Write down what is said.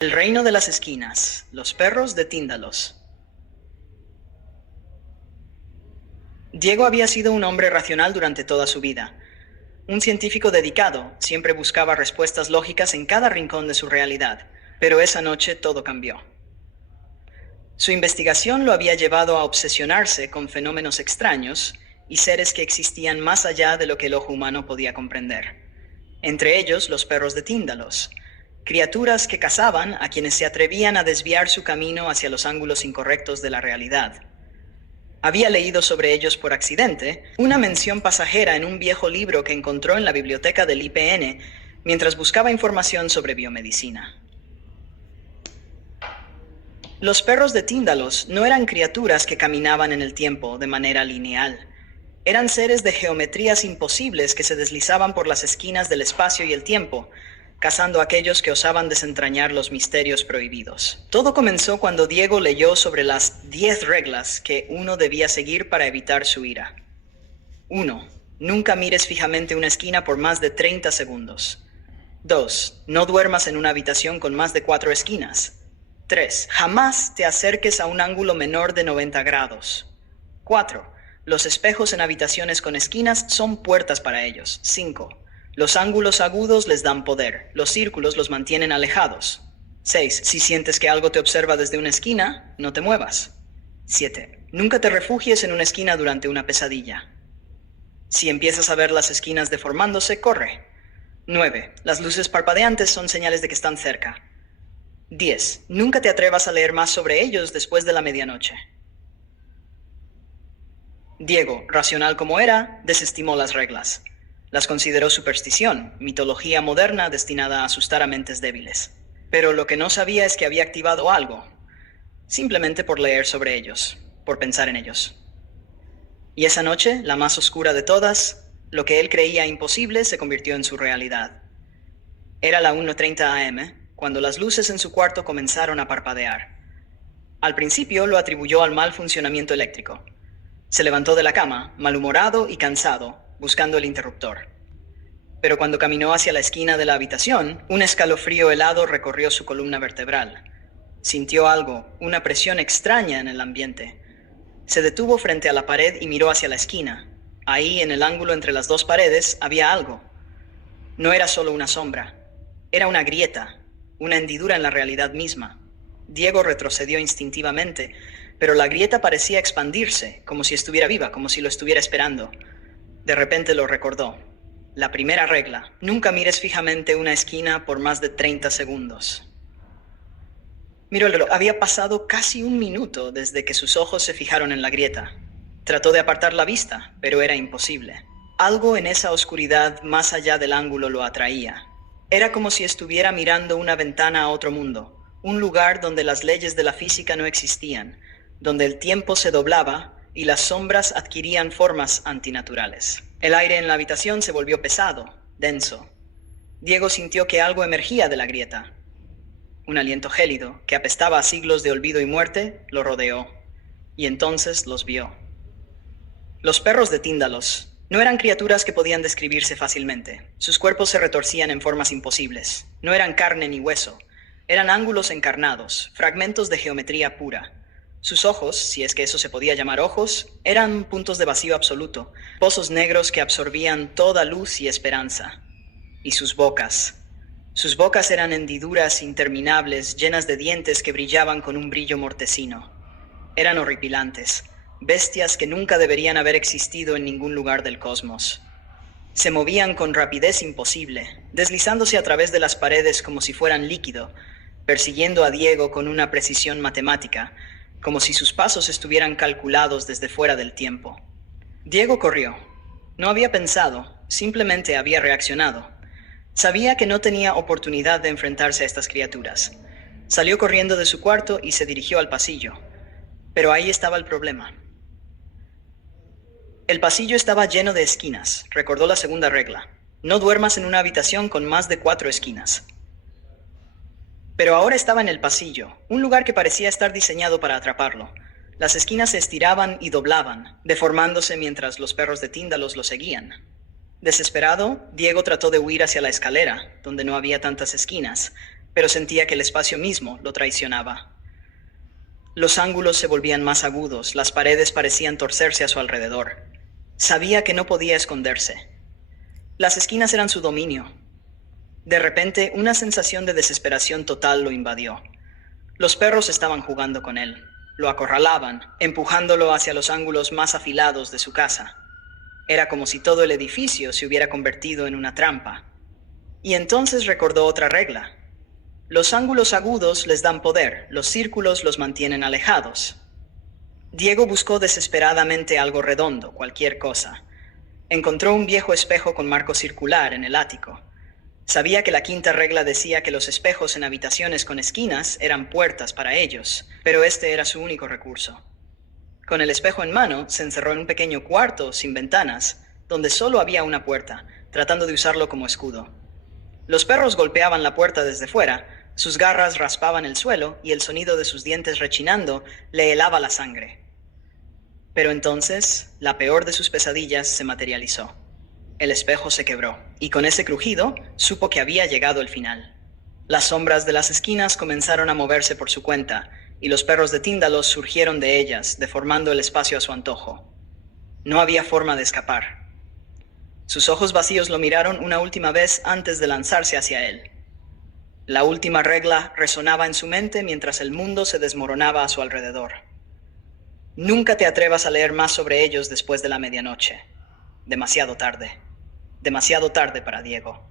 El reino de las esquinas, los perros de Tíndalos. Diego había sido un hombre racional durante toda su vida. Un científico dedicado, siempre buscaba respuestas lógicas en cada rincón de su realidad, pero esa noche todo cambió. Su investigación lo había llevado a obsesionarse con fenómenos extraños y seres que existían más allá de lo que el ojo humano podía comprender. Entre ellos, los perros de Tíndalos, criaturas que cazaban a quienes se atrevían a desviar su camino hacia los ángulos incorrectos de la realidad. Había leído sobre ellos por accidente una mención pasajera en un viejo libro que encontró en la biblioteca del IPN mientras buscaba información sobre biomedicina. Los perros de Tíndalos no eran criaturas que caminaban en el tiempo de manera lineal. Eran seres de geometrías imposibles que se deslizaban por las esquinas del espacio y el tiempo, cazando a aquellos que osaban desentrañar los misterios prohibidos. Todo comenzó cuando Diego leyó sobre las 10 reglas que uno debía seguir para evitar su ira. 1. Nunca mires fijamente una esquina por más de 30 segundos. 2. No duermas en una habitación con más de 4 esquinas. 3. Jamás te acerques a un ángulo menor de 90 grados. 4. Los espejos en habitaciones con esquinas son puertas para ellos. 5. Los ángulos agudos les dan poder. Los círculos los mantienen alejados. 6. Si sientes que algo te observa desde una esquina, no te muevas. 7. Nunca te refugies en una esquina durante una pesadilla. Si empiezas a ver las esquinas deformándose, corre. 9. Las luces parpadeantes son señales de que están cerca. 10. Nunca te atrevas a leer más sobre ellos después de la medianoche. Diego, racional como era, desestimó las reglas. Las consideró superstición, mitología moderna destinada a asustar a mentes débiles. Pero lo que no sabía es que había activado algo, simplemente por leer sobre ellos, por pensar en ellos. Y esa noche, la más oscura de todas, lo que él creía imposible se convirtió en su realidad. Era la 1:30 a.m., cuando las luces en su cuarto comenzaron a parpadear. Al principio lo atribuyó al mal funcionamiento eléctrico. Se levantó de la cama, malhumorado y cansado, buscando el interruptor. Pero cuando caminó hacia la esquina de la habitación, un escalofrío helado recorrió su columna vertebral. Sintió algo, una presión extraña en el ambiente. Se detuvo frente a la pared y miró hacia la esquina. Ahí, en el ángulo entre las dos paredes, había algo. No era solo una sombra, era una grieta, una hendidura en la realidad misma. Diego retrocedió instintivamente, pero la grieta parecía expandirse, como si estuviera viva, como si lo estuviera esperando. De repente lo recordó. La primera regla: nunca mires fijamente una esquina por más de 30 segundos. Miró el reloj. Había pasado casi un minuto desde que sus ojos se fijaron en la grieta. Trató de apartar la vista, pero era imposible. Algo en esa oscuridad más allá del ángulo lo atraía. Era como si estuviera mirando una ventana a otro mundo, un lugar donde las leyes de la física no existían, donde el tiempo se doblaba y las sombras adquirían formas antinaturales. El aire en la habitación se volvió pesado, denso. Diego sintió que algo emergía de la grieta. Un aliento gélido, que apestaba a siglos de olvido y muerte, lo rodeó. Y entonces los vio. Los perros de Tíndalos no eran criaturas que podían describirse fácilmente. Sus cuerpos se retorcían en formas imposibles. No eran carne ni hueso. Eran ángulos encarnados, fragmentos de geometría pura. Sus ojos, si es que eso se podía llamar ojos, eran puntos de vacío absoluto, pozos negros que absorbían toda luz y esperanza. Y sus bocas eran hendiduras interminables, llenas de dientes que brillaban con un brillo mortecino. Eran horripilantes, bestias que nunca deberían haber existido en ningún lugar del cosmos. Se movían con rapidez imposible, deslizándose a través de las paredes como si fueran líquido, persiguiendo a Diego con una precisión matemática, como si sus pasos estuvieran calculados desde fuera del tiempo. Diego corrió. No había pensado, simplemente había reaccionado. Sabía que no tenía oportunidad de enfrentarse a estas criaturas. Salió corriendo de su cuarto y se dirigió al pasillo. Pero ahí estaba el problema. El pasillo estaba lleno de esquinas. Recordó la segunda regla: no duermas en una habitación con más de 4 esquinas. Pero ahora estaba en el pasillo, un lugar que parecía estar diseñado para atraparlo. Las esquinas se estiraban y doblaban, deformándose mientras los perros de Tíndalos lo seguían. Desesperado, Diego trató de huir hacia la escalera, donde no había tantas esquinas, pero sentía que el espacio mismo lo traicionaba. Los ángulos se volvían más agudos, las paredes parecían torcerse a su alrededor. Sabía que no podía esconderse. Las esquinas eran su dominio. De repente, una sensación de desesperación total lo invadió. Los perros estaban jugando con él. Lo acorralaban, empujándolo hacia los ángulos más afilados de su casa. Era como si todo el edificio se hubiera convertido en una trampa. Y entonces recordó otra regla. Los ángulos agudos les dan poder, los círculos los mantienen alejados. Diego buscó desesperadamente algo redondo, cualquier cosa. Encontró un viejo espejo con marco circular en el ático. Sabía que la quinta regla decía que los espejos en habitaciones con esquinas eran puertas para ellos, pero este era su único recurso. Con el espejo en mano, se encerró en un pequeño cuarto sin ventanas, donde solo había una puerta, tratando de usarlo como escudo. Los perros golpeaban la puerta desde fuera, sus garras raspaban el suelo y el sonido de sus dientes rechinando le helaba la sangre. Pero entonces, la peor de sus pesadillas se materializó. El espejo se quebró, y con ese crujido supo que había llegado el final. Las sombras de las esquinas comenzaron a moverse por su cuenta, y los perros de Tíndalos surgieron de ellas, deformando el espacio a su antojo. No había forma de escapar. Sus ojos vacíos lo miraron una última vez antes de lanzarse hacia él. La última regla resonaba en su mente mientras el mundo se desmoronaba a su alrededor. Nunca te atrevas a leer más sobre ellos después de la medianoche. Demasiado tarde. Demasiado tarde para Diego.